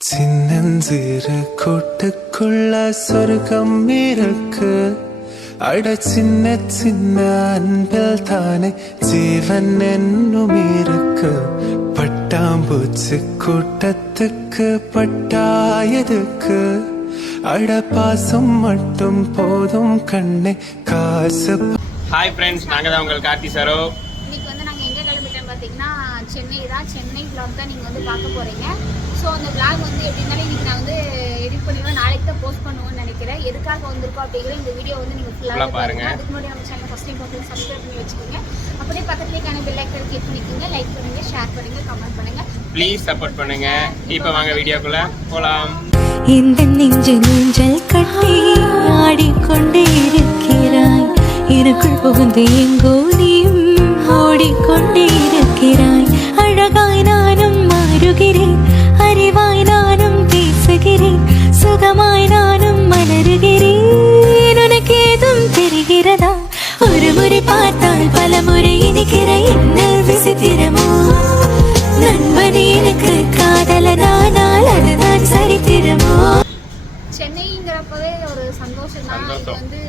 சின்னஞ்சிறு கூட்டுக்குள்ள சொர்க்கம் இருக்கு. அட சின்ன சின்ன அன்பில் தானே ஜீவன் என்னும் இருக்கு. பட்டாம்பூச்சி கூட்டத்துக்கு பட்டாயதுக்கு அட பாசம் மட்டும் போதும் கண்ணே காசு ஹாய் ஃப்ரெண்ட்ஸ் நாங்கள் தான் உங்கள் கார்த்தி சரோ. இன்னைக்கு வந்து நாங்கள் எங்கே கிளம்பிட்டோம் பார்த்தீங்கன்னா சென்னை தான். சென்னை vlog தான் நீங்கள் வந்து பார்க்க போகிறீங்க ஸோ அந்த vlog வந்து எப்படினாலும் இன்னைக்கு நான் வந்து எடிட் பண்ணிடுவேன். நாளைக்கு தான் போஸ்ட் பண்ணுவேன்னு நினைக்கிறேன். எதுக்காக வந்திருக்கோம் அப்படிங்கிற இந்த வீடியோ வந்து நீங்கள் Full-ஆ ஃபுல்லாக பாருங்க. பாருங்க. அதுக்கு முன்னாடி நம்ம சேனல் ஃபஸ்ட் டைம் பார்த்து சப்ஸ்கிரைப் பண்ணி வச்சுக்கோங்க. அப்படியே பக்கத்துலேயே பெல் ஐக்கன் கிளிக் பண்ணிக்கோங்க. லைக் பண்ணுங்க ஷேர் பண்ணுங்க கமெண்ட் பண்ணுங்க. ப்ளீஸ் சப்போர்ட் பண்ணுங்க. இப்போ வாங்க வீடியோக்குள்ளே போகலாம் இந்த நெஞ்சு நெஞ்சல் கட்டி ஆடிக்கொண்டே இருக்கிறாய். இருக்குள் புகுந்து எங்கோ நீயும் ஓடிக்கொண்டே இருக்கிறாய். அழகாய் நானும் மாறுகிறேன். பேசுகிறேன் சுகமாய் நானும் மலருகிறேன் உனக்கு ஏதும் தெரிகிறதா? ஒரு முறை பார்த்தால் பல முறை இனிக்கிற என்ன விசித்திரமோ? நண்பனே எனக்கு காதலனானால் அதுதான் சரித்திரமோ? சென்னைங்கிறப்பவே ஒரு சந்தோஷம். தான். வந்து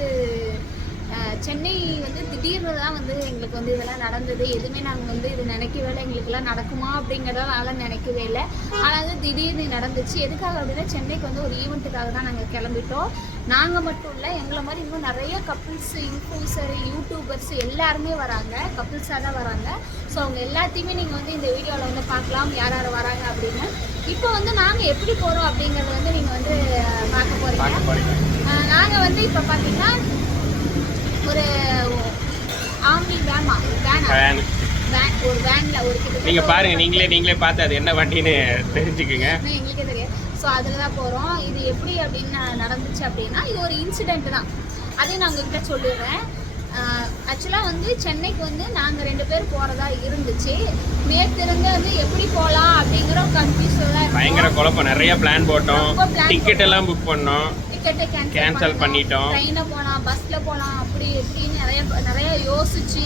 சென்னை வந்து திடீர்னு தான் வந்து எங்களுக்கு வந்து இதெல்லாம் நடந்தது. எதுவுமே நாங்கள் வந்து இது நினைக்கவே இல்லை எங்களுக்குலாம் நடக்குமா அப்படிங்கிறதால நினைக்கவே இல்லை. ஆனால் வந்து திடீர்னு நடந்துச்சு. எதுக்காக அப்படின்னா சென்னைக்கு வந்து ஒரு ஈவெண்ட்டுக்காக தான் நாங்கள் கிளம்பிட்டோம். நாங்கள் மட்டும் இல்லை எங்களை மாதிரி இன்னும் நிறைய கப்புள்ஸ் இன்ஃப்ளூசர் யூடியூபர்ஸ் எல்லாருமே வராங்க. கப்புள்ஸாக தான் வராங்க. ஸோ அவங்க எல்லாத்தையுமே நீங்கள் வந்து இந்த வீடியோவில் வந்து பார்க்கலாம். யார் யார் வராங்க அப்படின்னு. இப்போ வந்து நாங்கள் எப்படி போகிறோம் அப்படிங்கிறது வந்து நீங்கள் வந்து பார்க்க போகிறீங்க நாங்கள் வந்து இப்போ பார்த்தீங்கன்னா ஒரு வேனா வேன் ஒரு வேனில் ஒரு நீங்கள் பாருங்க நீங்களே நீங்களே பார்த்து அது என்ன வண்டின்னு தெரிஞ்சுக்குங்க. எங்களுக்கே தெரியும். ஸோ அதில் தான் போகிறோம் இது எப்படி அப்படின்னு நடந்துச்சு அப்படின்னா இது ஒரு இன்சிடென்ட் தான். அதையும் நான் உங்ககிட்ட சொல்லிடுறேன். ஆக்சுவலாக வந்து சென்னைக்கு வந்து நாங்கள் ரெண்டு பேர் போகிறதா இருந்துச்சு. நேற்று இருந்து வந்து எப்படி போகலாம் அப்படிங்கிற கன்ஃபியூஷன் பயங்கர குழப்பம். நிறைய பிளான் போட்டோம். டிக்கெட் எல்லாம் புக் பண்ணோம். டிக்கெட்டை கேன்சல் பண்ணிட்டோம். ட்ரெயினில் போகலாம் பஸ்ஸில் போகலாம் அப்படி இப்படின்னு நிறைய நிறைய யோசிச்சு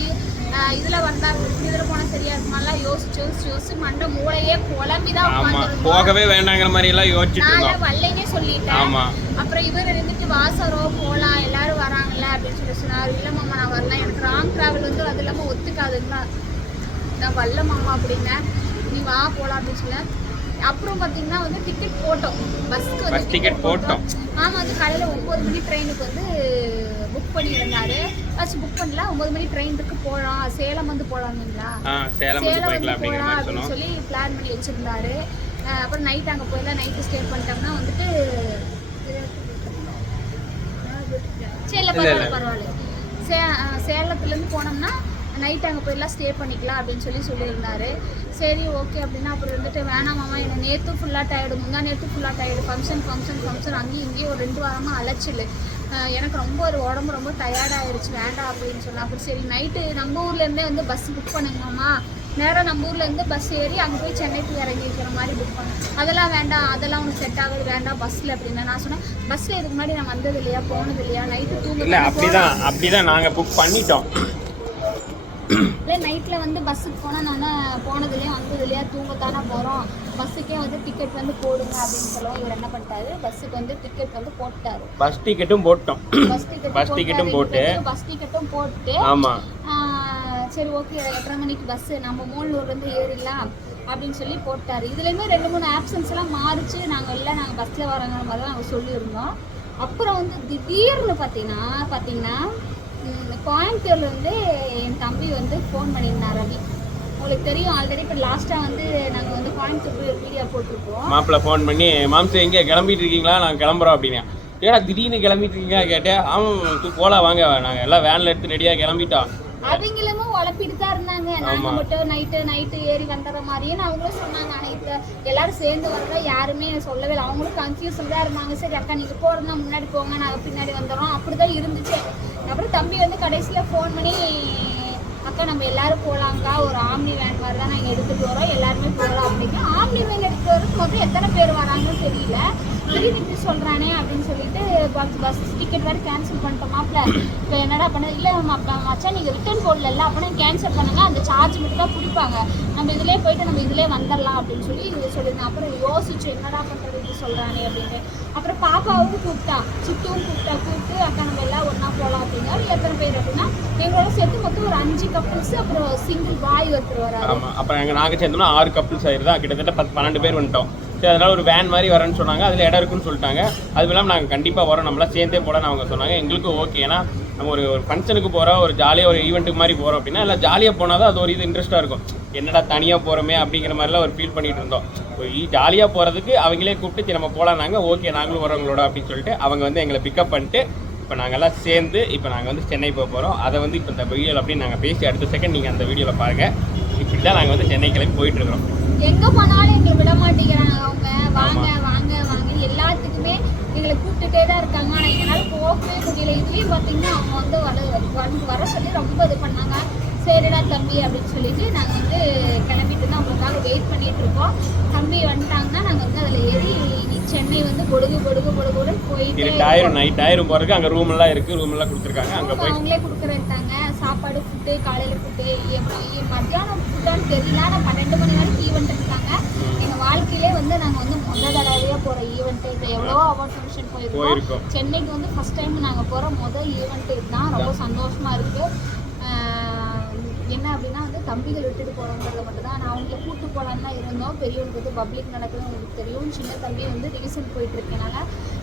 இதில் வந்தால் இதில் போனால் சரியா இருக்குமாலாம் யோசிச்சு யோசிச்சு யோசிச்சு மண்டை மூளையே குழம்பி தான் ஆமாம் போகவே வேண்டாங்கிற மாதிரி எல்லாம் யோசிச்சுட்டு நான் வல்லைனே சொல்லிட்டேன். ஆமா. அப்புறம் இவர் இருந்துட்டு வாசரோ போகலாம் எல்லாரும் வராங்கல்ல? அப்படின்னு சொல்லி சொன்னார். இல்லை மாமா நான் வரல. எனக்கு ராங் டிராவல் வந்து அது இல்லாமல் ஒத்துக்காதுங்களா? நான் வரல மாமா அப்படின்னேன். நீ வா போகலாம் அப்படின்னு சொல்ல அப்புறம் பார்த்தீங்கன்னா வந்து டிக்கெட் போட்டோம். பஸ்க்கு வந்து ticket போட்டோம். மாமா வந்து காலையில் ஒம்பது மணி ட்ரெயினுக்கு வந்து புக் பண்ணியிருந்தாரு ஃபர்ஸ்ட் புக் பண்ணல ஒம்பது மணி ட்ரெயினுக்கு போகலாம் சேலம் வந்து போகலாங்களா ஆ சேலம் வந்து போகலாம் அப்படின்னு சொல்லி பிளான் பண்ணி வச்சிருந்தாரு. அப்புறம் நைட் அங்கே போயெல்லாம் நைட்டு ஸ்டே பண்ணிட்டோம்னா வந்துட்டு சரி. பரவாயில்ல பரவாயில்ல. சே சேலத்துலேருந்து போனோம்னா நைட் அங்கே போயெல்லாம் ஸ்டே பண்ணிக்கலாம் அப்படின்னு சொல்லி சொல்லியிருந்தாரு. சரி ஓகே அப்படின்னா அப்புறம் இருந்துட்டு வேணாம் மாமா என்னை நேற்று ஃபுல்லாக டயர்டு முந்தா நேற்று ஃபுல்லாக டயர்டு ஃபங்க்ஷன் ஃபங்க்ஷன் ஃபங்க்ஷன் அங்கேயும் இங்கேயும் ஒரு ரெண்டு வாரமாக அலைச்சல். எனக்கு ரொம்ப ஒரு உடம்பு ரொம்ப டயர்ட் ஆயிடுச்சு வேண்டாம் அப்படின்னு சொன்னா அப்புறம் சரி நைட்டு நம்ம ஊர்லேருந்தே வந்து பஸ் புக் பண்ணுங்கம்மா. நேராக நம்ம ஊர்லேருந்து பஸ் ஏறி அங்கே போய் சென்னை போய் இறங்கி வைக்கிற மாதிரி புக் பண்ணேன் அதெல்லாம் வேண்டாம் அதெல்லாம் உனக்கு செட் ஆகுது வேண்டாம் பஸ்ஸில் அப்படின்னு. நான் சொன்னேன் பஸ்ஸில் இதுக்கு முன்னாடி நான் வந்தது இல்லையா போனது இல்லையா நைட்டு தூங்க இல்லை அப்படிதான் அப்படிதான் நாங்கள் புக் பண்ணிட்டோம். இல்லை நைட்டில் வந்து பஸ்ஸுக்கு போனால் நான் போனது இல்லையா வந்தது இல்லையா தூங்கத்தானே போகிறோம் பஸ்ஸுக்கே வந்து டிக்கெட் வந்து போடுங்க அப்படின்னு சொல்லவும் இவர் என்ன பண்ணிட்டாரு? பஸ்ஸுக்கு வந்து டிக்கெட் வந்து போட்டாரு பஸ் டிக்கெட்டும் போட்டோம். பஸ் டிக்கெட் பஸ் டிக்கெட்டும் போட்டு. பஸ் டிக்கெட்டும் போட்டு ஆமாம் சரி ஓகே எட்டரை மணிக்கு பஸ்ஸு நம்ம மூலூர்லேருந்து ஏறிடலாம் அப்படின்னு சொல்லி போட்டார். இதுலேயுமே ரெண்டு மூணு ஆப்ஷன்ஸ் எல்லாம் மாறிச்சு. நாங்கள் இல்லை நாங்கள் பஸ்ஸில் வரோங்கிற மாதிரி நாங்கள் சொல்லியிருந்தோம். அப்புறம் வந்து திடீர்னு பார்த்தீங்கன்னா பார்த்தீங்கன்னா கோயம்புத்தூர்லேருந்து என் தம்பி வந்து ஃபோன் பண்ணியிருந்தார் ரவி. உங்களுக்கு தெரியும் ஆல்ரெடி இப்போ லாஸ்ட்டாக வந்து நாங்கள் வந்து கோயம்புத்தூர் போய் ஒரு வீடியோ போட்டிருக்கோம். மாப்பிள்ளை ஃபோன் பண்ணி மாம்சம் எங்கே? கிளம்பிட்டு இருக்கீங்களா? நான் கிளம்புறோம் அப்படின்னு ஏன்னா திடீர்னு கிளம்பிட்டு இருக்கீங்க கேட்டேன். ஆமாம் போகலாம் வாங்க. நாங்கள் எல்லாம் வேனில் எடுத்து ரெடியாக கிளம்பிட்டோம். அவங்களுமே உழப்பிட்டு தான் இருந்தாங்க. நாங்க மட்டும் நைட்டு நைட்டு ஏறி வந்துடுற மாதிரியே அவங்களும் சொன்னாங்க. அனைத்து எல்லாரும் சேர்ந்து வர்றோம் யாருமே சொல்லவே இல்லை. அவங்களும் கன்ஃபியூஷன் தான் இருந்தாங்க. சரி அக்கா நீங்க போறதுனா முன்னாடி போங்க. நாங்க பின்னாடி வந்துடுறோம் அப்படிதான் இருந்துச்சு. அப்புறம் தம்பி வந்து கடைசியில ஃபோன் பண்ணி அக்கா நம்ம எல்லாரும் போகலாங்க்கா ஒரு ஆம்னி வேன் மாதிரி தான் நாங்கள் எடுத்துகிட்டு வரோம். எல்லாருமே போகலாம். அப்படின்னா ஆம்னி வேன் எடுத்துகிட்டு வரதுக்கு மொத்தம் எத்தனை பேர் வராங்கன்னு தெரியல. திடீர்னு சொல்கிறானே அப்படின்னு சொல்லிட்டு பஸ் பஸ் டிக்கெட் வேறு கேன்சல் பண்ணிட்டோம் மாப்பிள்ள. இப்போ என்னடா பண்ண இல்லை மச்சான் நீங்கள் ரிட்டர்ன் போடல அப்படின்னா கேன்சல் பண்ணுங்கள் அந்த சார்ஜ் மட்டும் தான் பிடிப்பாங்க. நம்ம இதிலே போயிட்டு நம்ம இதிலே வந்துடலாம் அப்படின்னு சொல்லி இது சொல்லியிருந்தேன் அப்புறம் யோசிச்சு என்னடா பண்ணுறது சொல்கிறானே அப்படின்ட்டு அப்புறம் பாப்பாவும் கூப்பிட்டா சித்துவும் கூப்பிட்டா கூப்பிட்டு அக்கா நம்ம எல்லாம் ஒன்றா போகலாம் அப்படின்னா எத்தனை பேர்? அப்படின்னா எங்களோட சேர்த்து மொத்தம் ஒரு அஞ்சு கப்புள்ஸ் அப்புறம் சிங்கிள் பாய் ஒருத்தர் வராங்க ஆமாம் அப்புறம் எங்கள் நாங்கள் சேர்ந்தோம்னா ஆறு கப்புள்ஸ் ஆயிருந்தா கிட்டத்தட்ட பத்து பன்னெண்டு பேர் வந்துட்டோம். சரி அதனால ஒரு வேன் மாதிரி வரேன்னு சொன்னாங்க. அதில் இடம் இருக்குன்னு சொல்லிட்டாங்க. அது இல்லாமல் நாங்கள் கண்டிப்பாக வரோம். நம்மளாம் சேர்ந்தே போடன்னு அவங்க சொன்னாங்க. எங்களுக்கும் ஓகே ஏன்னா நம்ம ஒரு ஒரு ஃபங்க்ஷனுக்கு போகிறோம் ஒரு ஜாலியாக ஒரு ஈவெண்ட்டுக்கு மாதிரி போகிறோம் அப்படின்னா எல்லாம் ஜாலியாக போனால் தான் அது ஒரு இது இன்ட்ரெஸ்ட்டாக இருக்கும். என்னடா தனியாக போகிறோமே அப்படிங்கிற மாதிரிலாம் ஒரு ஃபீல் பண்ணிட்டு இருந்தோம். ஒரு ஜாலியாக போகிறதுக்கு அவங்களே கூப்பிட்டு சரி நம்ம நாங்கள் ஓகே நாங்களும் வரவங்களோட அப்படின்னு சொல்லிட்டு அவங்க வந்து எங்களை பிக்கப் பண்ணிட்டு இப்போ நாங்கள்லாம் சேர்ந்து இப்போ நாங்கள் வந்து சென்னை போக போகிறோம் அதை வந்து இப்போ இந்த வீடியோவில் அப்படின்னு நாங்கள் பேசி அடுத்த செகண்ட் நீங்கள் அந்த வீடியோவில் பாருங்கள் இப்படி தான் நாங்கள் வந்து சென்னை கிளம்பி போயிட்டுருக்கிறோம் எங்க போனாலும் எங்களை விட மாட்டேங்கிறாங்க அவங்க. வாங்க வாங்க வாங்க எல்லாத்துக்குமே எங்களை கூப்பிட்டுட்டே தான் இருக்காங்க. ஆனா எங்களால போகவே முடியல. இதுலயும் பாத்தீங்கன்னா அவங்க வந்து வர வந்து வர சொல்லி ரொம்ப இது பண்ணாங்க. சரிடா தம்பி அப்படின்னு சொல்லிட்டு நாங்க வந்து கிளம்பிட்டு தான் அவங்களுக்காக வெயிட் பண்ணிட்டு இருக்கோம். தம்பி வந்துட்டாங்கன்னா நாங்க வந்து அதுல ஏறி சென்னை வந்து பொடுகு பொடுகு பொடுகுன்னு போயிட்டு இருட்டாயிரம் நைட் ஆயிரம் போகிறதுக்கு அங்கே ரூம் எல்லாம் இருக்குது ரூம் எல்லாம் கொடுத்துருக்காங்க. அங்கே போய் அவங்களே கொடுக்குறேன்ட்டாங்க சாப்பாடு ஃபுட்டு காலையில் ஃபுட்டு மத்தியானம் ஃபுட்டான்னு தெரியல. ஆனால் பன்னெண்டு மணி வரைக்கும் ஈவெண்ட் இருக்காங்க. எங்கள் வாழ்க்கையிலே வந்து நாங்கள் வந்து முதல் தடவையாக போகிற ஈவெண்ட்டு இது. எவ்வளோ அவார்ட் ஃபங்க்ஷன் போயிருக்கோம். சென்னைக்கு வந்து ஃபர்ஸ்ட் டைம் நாங்கள் போகிற முதல் ஈவெண்ட் இதுதான். ரொம்ப சந்தோஷமாக இருக்குது என்ன அப்படின்னா வந்து தம்பிகள் விட்டுட்டு போகிறவங்கிறத மட்டும் தான் நான் அவங்கள கூட்டு போகலான்னு தான் இருந்தோம். பெரியவங்களுக்கு வந்து பப்ளிக் நடக்குது உங்களுக்கு தெரியும். சின்ன தம்பி வந்து டிவிஷன் போயிட்டு இருக்கனால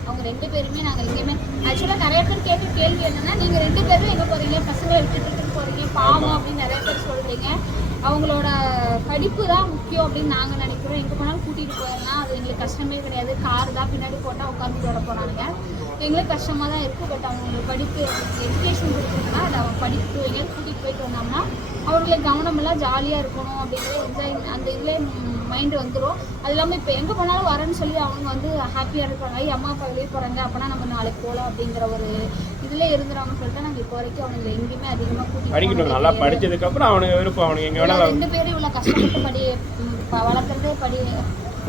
அவங்க ரெண்டு பேருமே நாங்கள் எங்கேயுமே ஆக்சுவலாக நிறைய பேர் கேட்ட கேள்வி என்னன்னா நீங்கள் ரெண்டு பேரும் எங்கே போகிறீங்க பசங்களை விட்டுட்டு போகிறீங்க பாவம் அப்படின்னு நிறைய பேர் சொல்கிறீங்க அவங்களோட படிப்பு தான் முக்கியம் அப்படின்னு நாங்கள் நினைக்கிறோம். எங்கே போனாலும் எங்களுக்கு கஷ்டமே கிடையாது. கார் தான் பின்னாடி போட்டால் உட்காந்து வர போனாங்க எங்களுக்கு கஷ்டமாக தான் இருக்குது பட் அவங்களுக்கு படிப்பு எஜுகேஷன் கொடுக்குறதுனா அது அவங்க படிப்பு எங்கேயாவது கூட்டிகிட்டு போயிட்டு வந்தோம்னா அவங்களுக்கு கவனமெல்லாம் ஜாலியாக இருக்கணும் அப்படிங்கிற என்ஜாய் அந்த இதில் மைண்டு வந்துடும் அது இல்லாமல் இப்போ எங்கே போனாலும் வரேன்னு சொல்லி அவங்க வந்து ஹாப்பியாக இருப்பாங்க. ஐய் அம்மா அப்பா வெளியே போகிறாங்க அப்போனா நம்ம நாளைக்கு போகலாம் அப்படிங்கிற ஒரு இதில் இருந்துறாங்கன்னு சொல்லிட்டு நாங்கள் இப்போ வரைக்கும் அவனுங்களை எங்கேயுமே அதிகமாக கூட்டிகிட்டு நல்லா படிச்சதுக்கப்புறம் அவனுக்கு விருப்பம். அவனுக்கு எங்கே வேணாலும் ரெண்டு பேரும் இவ்வளோ கஷ்டப்பட்டு படி வளர்க்குறதே படி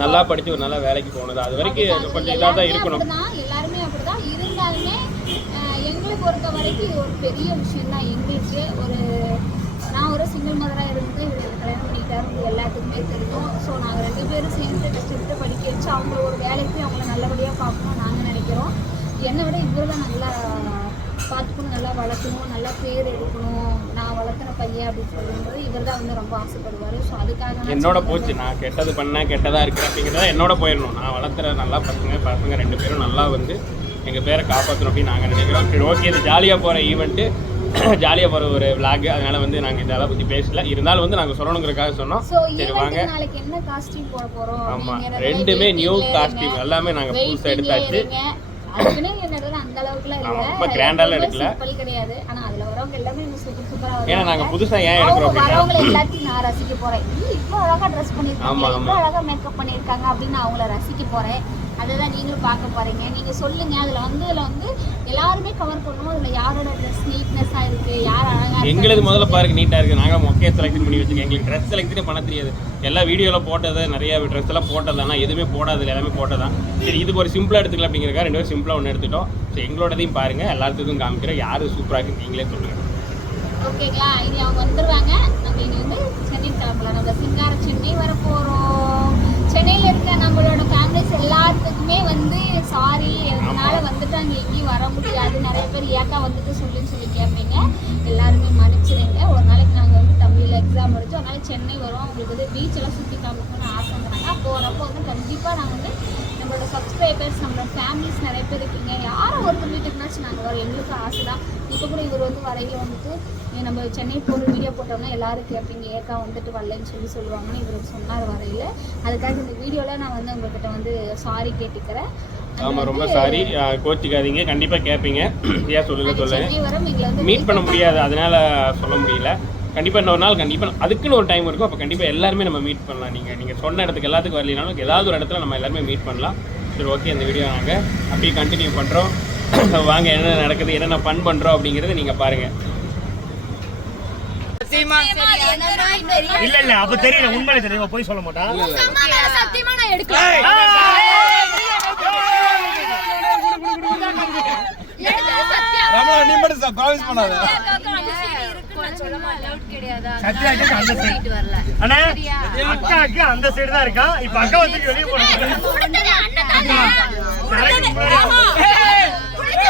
நல்லா படிச்சு ஒரு நல்ல வேலைக்கு போனது. அது வரைக்கும் கொஞ்சம் இதாக தான் எல்லாருமே இருக்கணும். எல்லாருமே அப்படிதான். இருந்தாலுமே எங்களை பொறுத்த வரைக்கும் இது ஒரு பெரிய விஷயம் தான். எங்களுக்கு ஒரு நான் ஒரு சிங்கிள் மதராக இருந்து இவர் கல்யாணம் பண்ணிட்டாரு எல்லாத்துக்குமே தெரியும். ஸோ நாங்கள் ரெண்டு பேரும் சேர்ந்து கஷ்டப்பட்டு படிக்க வச்சு அவங்கள ஒரு வேலைக்கு அவங்கள நல்லபடியாக பார்க்கணும் நாங்கள் நினைக்கிறோம். என்னை விட இவர் தான் நல்லா பார்த்துக்கணும் நல்லா வளர்க்கணும் நல்லா பேர் எடுக்கணும் நான் வளர்த்துன பையன் அப்படின்னு சொல்லும்போது இவர் தான் வந்து ரொம்ப ஆசைப்படுவார். ஸோ அதுக்காக என்னோட போச்சு நான் கெட்டது பண்ணேன் கெட்டதாக இருக்கிறேன் அப்படிங்கிறத என்னோட போயிடணும். நான் வளர்த்துற நல்லா பசங்க பசங்க ரெண்டு பேரும் நல்லா வந்து எங்கள் பேரை காப்பாற்றணும் அப்படின்னு நாங்கள் நினைக்கிறோம். சரி ஓகே இது ஜாலியாக போகிற ஈவெண்ட்டு ஜாலியாக போகிற ஒரு விளாக் அதனால வந்து நாங்கள் இதெல்லாம் பற்றி பேசல. இருந்தாலும் வந்து நாங்கள் சொல்லணுங்கிறதுக்காக சொன்னோம். சரி வாங்க. ஈவெண்ட்டுக்கு நாளைக்கு என்ன காஸ்டியூம் போட போறோம் ஆமா அப்படிங்கறதுல ரெண்டுமே நியூ காஸ்டியூம். எல்லாமே நாங்கள் புதுசாக எடுத்தாச்சு. அந்த அளவுக்குலாம் இல்ல. ரொம்ப எடுக்கல. சிம்பிள் கிடையாது. ஆனா அதுல வரவங்க எல்லாமே எனக்கு சூப்பர் சூப்பரா ஏன்னா நாங்கள் புதுசாக ஏன் எடுக்கிறோம் அவங்க அப்படின்னா? வரவங்க எல்லாத்தையும் நான் ரசிக்க போறேன். "ஈ, இவ்வளவு அழகா ட்ரெஸ் பண்ணிருக்காங்க. இவ்வளவு அழகா மேக்கப் பண்ணிருக்காங்க அப்படின்னு நான் அவங்கள ரசிக்க போறேன். அதுதான் நீங்களும் பார்க்க போறீங்க. நீங்க சொல்லுங்க. அதுல வந்து அதுல வந்து எல்லாருமே கவர் பண்ணணும். அதுல யாரோட ட்ரெஸ் நீட்னஸா இருக்கு? யார் அழகா இருக்காங்க. எங்களுது முதல்ல பாருங்க நீட்டாக இருக்குது நாங்கள் மொக்கையை செலக்ட் பண்ணி வச்சுக்கோங்க எங்களுக்கு ட்ரெஸ் செலக்டே பண்ண தெரியாது. எல்லா வீடியோவில் போட்டது நிறைய ட்ரெஸ் எல்லாம் போட்டது ஆனால் எதுவுமே போடாது எல்லாமே போட்டதான் சரி இதுக்கு ஒரு சிம்பிளாக எடுத்துக்கலாம் அப்படிங்கிறக்கா ரெண்டு பேரும் சிம்பிளாக ஒன்று எடுத்துட்டோம். ஸோ எங்களோடதையும் பாருங்கள் எல்லாத்துக்கும் காமிக்கிறோம். யார் சூப்பராக இருக்குன்னு நீங்களே சொல்லுங்கள் ஓகேங்களா இனி அவங்க வந்துருவாங்க. நம்ம இனி வந்து சென்னை கிளம்பலாம். நம்ம சிங்கார சென்னை வர போகிறோம் சென்னையில் இருக்க நம்மளோட ஃபேமிலிஸ் எல்லாத்துக்குமே வந்து சாரி எதனால வந்துட்டு அங்கே எங்கேயும் வர முடியாது. நிறைய பேர் ஏக்கா வந்துட்டு சொல்லுன்னு சொல்லி கேட்பீங்க எல்லாருமே மன்னிச்சிடுங்க ஒரு நாளைக்கு நாங்கள் வந்து தமிழில் எக்ஸாம் முடிச்சு ஒரு நாளைக்கு சென்னை வரோம் உங்களுக்கு வந்து எல்லாம் சுற்றி காமிக்கணும்னு ஆசைங்கிறாங்க போகிறப்போ வந்து கண்டிப்பாக நாங்கள் வந்து நம்மளோட சப்ஸ்கிரைபர்ஸ் நம்மளோட ஃபேமிலிஸ் நிறைய பேர் இருக்கீங்க. யாரோ ஒருத்தர் வீட்டுக்குனாச்சும் நாங்கள் வரோம் எங்களுக்கு ஆசை தான் கூட இவர் வந்து வரையில வந்துட்டு "ஏ, நம்ம சென்னை போகிற வீடியோ போட்டோம்னா எல்லாரும் கேட்பீங்க ஏக்கா வந்துட்டு வரலன்னு சொல்லி சொல்லுவாங்கன்னு இவர் சொன்னார் வரையில. அதுக்காக இந்த வீடியோவில் நான் வந்து உங்ககிட்ட வந்து சாரி கேட்டுக்கிறேன். ஆமாம் ரொம்ப சாரி கோச்சிக்காதீங்க. கண்டிப்பாக கேட்பீங்க. ஏன் சொல்லுங்க சொல்லுங்க. மீட் பண்ண முடியாது. அதனால சொல்ல முடியல. கண்டிப்பாக இன்னொரு நாள் கண்டிப்பாக அதுக்குன்னு ஒரு டைம் இருக்கும். அப்போ கண்டிப்பாக எல்லாருமே நம்ம மீட் பண்ணலாம். நீங்கள் நீங்கள் சொன்ன இடத்துக்கு எல்லாத்துக்கும் வரலினாலும் ஏதாவது ஒரு இடத்துல நம்ம எல்லாருமே மீட் பண்ணலாம். சரி ஓகே இந்த வீடியோ நாங்கள் அப்படியே கண்டினியூ பண்ணுறோம் வாங்க என்ன நடக்குது என்ன ஃபன் பண்ணுறோம் அப்படிங்கறத நீங்கள் பாருங்கள் இல்ல இல்ல அப்ப தெரியல உண்மையில தெரியும் போய் சொல்ல மாட்டான் சத்தியமா நான் அந்த சைடு தான் இருக்கா இப்ப அக்கா வந்து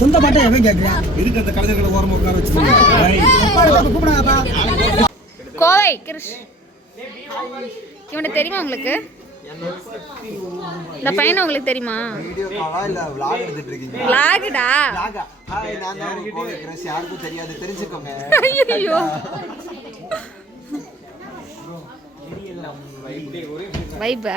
சொந்த பாட்டை எவன் கேட்கிறேன் இதுக்கு அந்த கலைஞர்களை ஓரமா உட்கார வச்சு கூப்பிடாப்பா கோவை கிருஷ். இவனை தெரியுமா உங்களுக்கு? இந்த பையனை உங்களுக்கு தெரியுமா? கிரஷ். யாருக்கும் தெரியாது. தெரிஞ்சுக்கோங்க. ஐயோ வைபா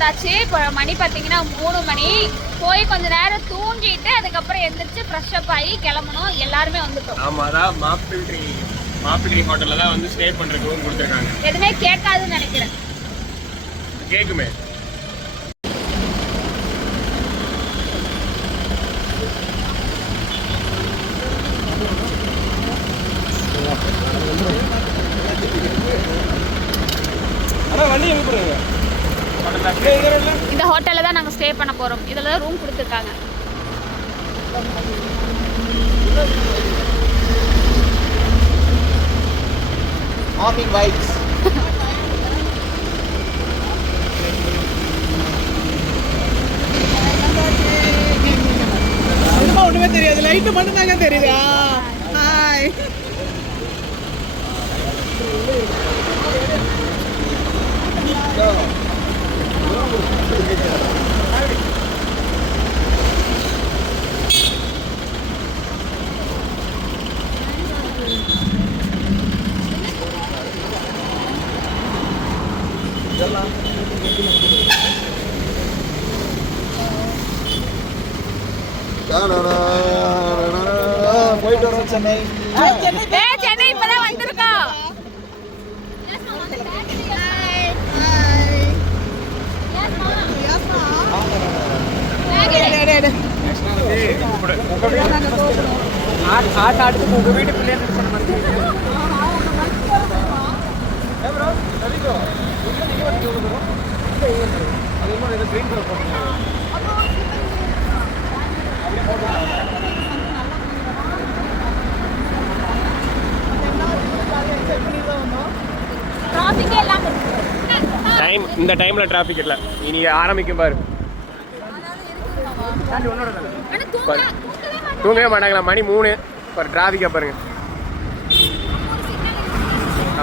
வந்தாச்சு. இப்போ மணி பார்த்தீங்கன்னா மூணு மணி. போய் கொஞ்ச நேரம் தூங்கிட்டு அதுக்கப்புறம் எந்திரிச்சு ஃப்ரெஷ் அப் ஆகி கிளம்பணும். எல்லாருமே வந்துட்டோம். ஆமா அதான் மாப்பிள்ளை மாப்பிள்ளை ஹோட்டல்ல தான் வந்து ஸ்டே பண்றதுக்கு ரூம் கொடுத்துருக்காங்க. எதுவுமே கேட்காதுன்னு நினைக்கிறேன். கேக்குமே இந்த ஹோட்டல்ல தான் நாங்கள் ஸ்டே பண்ண போறோம். இதில் தான் ரூம் கொடுத்துருக்காங்க. மார்னிங் வைப்ஸ் ஒண்ணுமே தெரியாது. லைட்டு மட்டும் தாங்க தெரியுதா ஹாய் போயிட்டு வரோம் சென்னை சென்னை இப்பதான் வந்திருக்கோம் உங்க வீட்டு பிள்ளைன்னு சொன்ன மாதிரி டிராஃபிக்கே இல்லாம இருக்கு டைம் இந்த டைம்ல டிராஃபிக் இல்ல. இனி ஆரம்பிக்கும் பாரு. தூங்கவே மாட்டாங்களா? மணி மூணு. ஒரு டிராஃபிக்கை பாருங்க.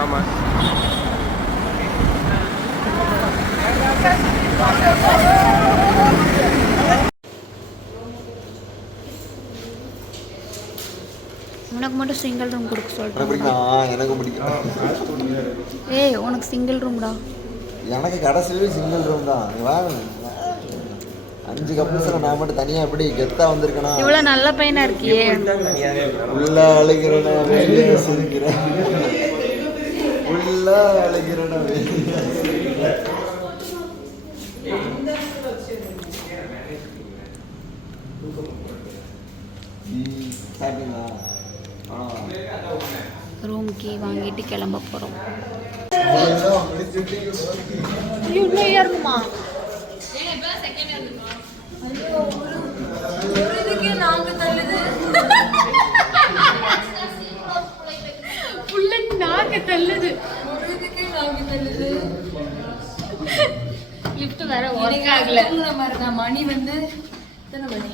ஆமா. உனக்கு மட்டும் சிங்கிள் ரூம் கொடுக்க எனக்கு சொல்றேன் பிடிக்கும். ஏய் உனக்கு சிங்கிள் ரூம்டா எனக்கு கடைசியிலே சிங்கிள் ரூம் தான். அஞ்சு கப்புள்ஸில் நான் மட்டும் தனியாக எப்படி கெத்தா வந்திருக்கேனா? இவ்வளவு நல்ல பையனா இருக்கியே. உள்ள அழுகிறன? வெளியே சிரிக்கிறேன். உள்ள அழுகிறன? வெளியே சாப்பிட்டீங்களா? ரூம் கீ வாங்கிட்டு கிளம்ப போகிறோம் இன்னும் ஏறணுமா நாக்கு தள்ளுது லிஃப்ட் வேற ஒர்க் ஆகல மணி வந்து எத்தனை மணி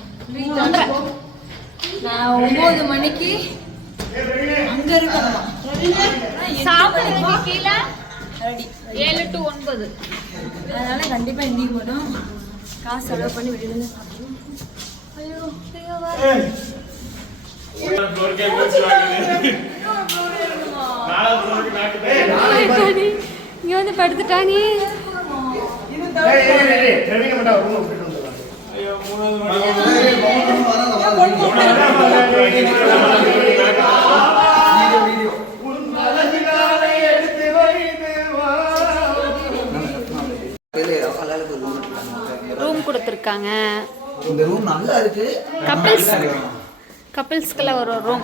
நான் ஒன்பது மணிக்கு இருக்கணுமா சாப்பிடுறதுக்கு கீழே ஏழு டு ஒன்பது அதனால கண்டிப்பா இன்னைக்கு மட்டும் காசு செலவு பண்ணி வெளியில சாப்பிடுவோம் ஐயோ இங்க வந்து படுத்துட்டானே ட்ரெயினிங் ரூம் கொடுத்துருக்காங்க. இந்த ரூம் நல்லா இருக்கு. கப்பிள்ஸ் கப்பிள்ஸ்க்கெல்லாம் ஒரு ரூம்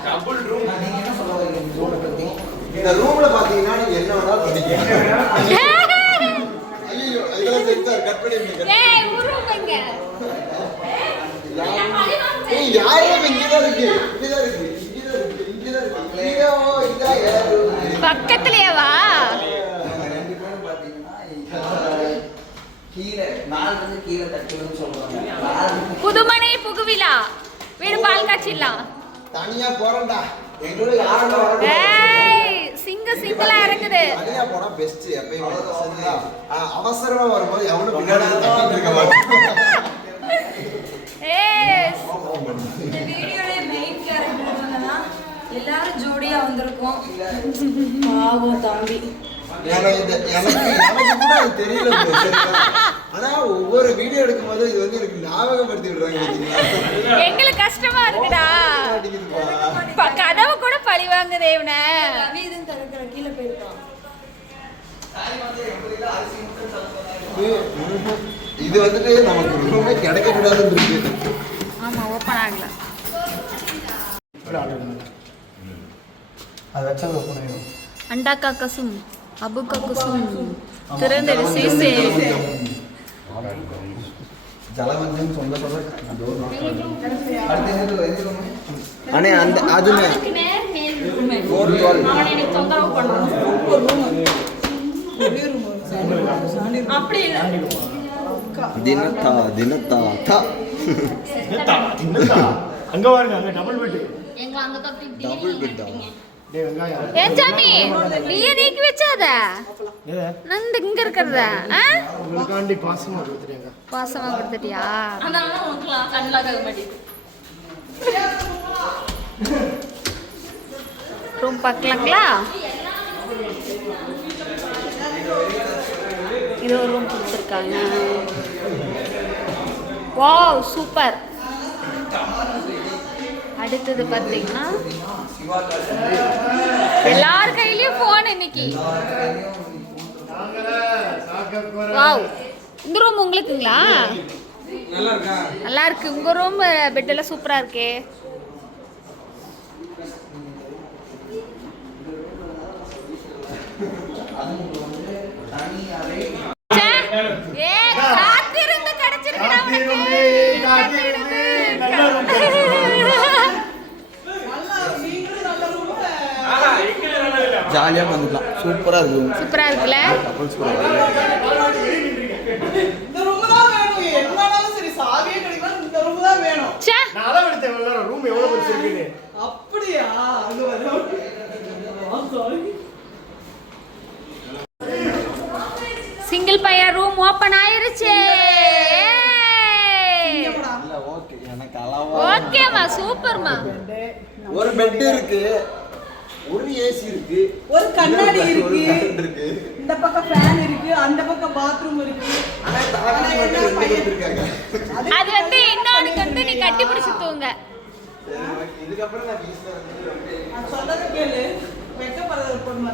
இந்த ரூம்ல பாத்தீங்கன்னா நீங்க என்ன வேணாலும் பண்ணிக்கலாம். ஐயோ இதெல்லாம் சென்சார் கட். ஏய் ஏய் யாரும் இருக்கு. இருக்கு. இருக்கு. இருக்கு? பக்கத்துலயே வா ரெண்டு பேரும் பாத்தீங்கன்னா கீழே நாலு வந்து கீழே தட்டுன்னு சொல்றாங்க நாலு புதுமனை புகுவிழா வீடு பால் காய்ச்சிடலாம் தனியா போறேன்டா எங்களோட யாரும் சிங்க சிங்கிளா இறங்குது. தனியா போனா பெஸ்ட் எப்பயுமே. சரியா? ஆனா, அவசரமா வரும்போது எவனும் பின்னாடி இருந்து தட்டிட்டு இருக்க மாட்டான் ஏய் இந்த வீடியோல மெயின் கேரக்டர் எல்லாரும் ஜோடியா வந்திருக்கோம். பாவம் தம்பி. எனக்கு எனக்கு கூட அது தெரியல bro, சரியா? ஆனா ஒவ்வொரு வீடியோ எடுக்கும்போது இது வந்து எனக்கு ஞாபகப்படுத்தி விடுறாங்க பாத்தீங்களா? எங்களுக்கு கஷ்டமா இருக்குடா. மாட்டேங்குதுப்பா. ப- கதவு கூட பழி வாங்குதே இவனை. ரவி இதுன்னு திறக்கிற கீழே போயிருக்கான். இது வந்துட்டு நமக்கு ரூமே கிடைக்க கூடாதுன்னு இருக்கு. ஆமா ஓப்பன் ஆகல. அது ஆயிடும் அண்டாக்கா கசும் அபுக்கா குசும் திறந்தது சீசே ஜலவந்தம் சொல்ல சொல்ல அண்ணே அந்த அதுமே ஃபோர் டுவெல் அவன் எனக்கு தொந்தரவு பண்ணுவான் அப்படி இல்ல தினத்தா தினத்தா தா அங்க பாருங்க அங்க டபுள் பெட் எங்களை அங்க தப்பி டபுள் பெட்டா டேய் வெங்காயம் ஏன் சாமி? நீயே நீக்கி வச்சாத? நந்து இங்க இருக்கிறத ஆ? உங்களுக்காண்டி பாசமா கொடுத்துட்டியா? அதனால மாட்டேங்குது ரூம் பார்க்கலாங்களா? இது ஒரு ரூம் கொடுத்துருக்காங்க. வாவ் சூப்பர் அடுத்தது பார்த்தீங்கன்னா எல்லார் கையிலயும் ஃபோன் இன்னைக்கு. வாவ் இந்த ரூம் உங்களுக்குங்களா? நல்லா இருக்கு உங்க ரூம் பெட் எல்லாம் சூப்பரா இருக்கே. ஏ, காத்திருந்து கிடைச்சிருக்குடா உனக்கு. தான் வேணும். ச்சே, நான் அளவு எடுத்தேன் இவ்வளவு நேரம். ரூம் எவ்வளவு பெருசு இருக்குன்னு. அப்படியா? அங்க வரும் சாரி சிங்கிள் பையன் ரூம் ஓபன் ஆயிருச்சு. ஓகேமா சூப்பர்மா. ஒரு பெட் இருக்கு. ஒரு ஏசி இருக்கு. ஒரு கண்ணாடி இருக்கு. இந்த பக்கம் ஃபேன் இருக்கு அந்த பக்கம் பாத்ரூம் இருக்கு. அது வந்து இன்னொன்னு வந்து நீ கட்டி பிடிச்சு தூங்க. இதுக்கப்புறம் நான் வீட்டுல வந்து நான் சொல்றத கேளு. வெக்கப்படுறது பொண்ணு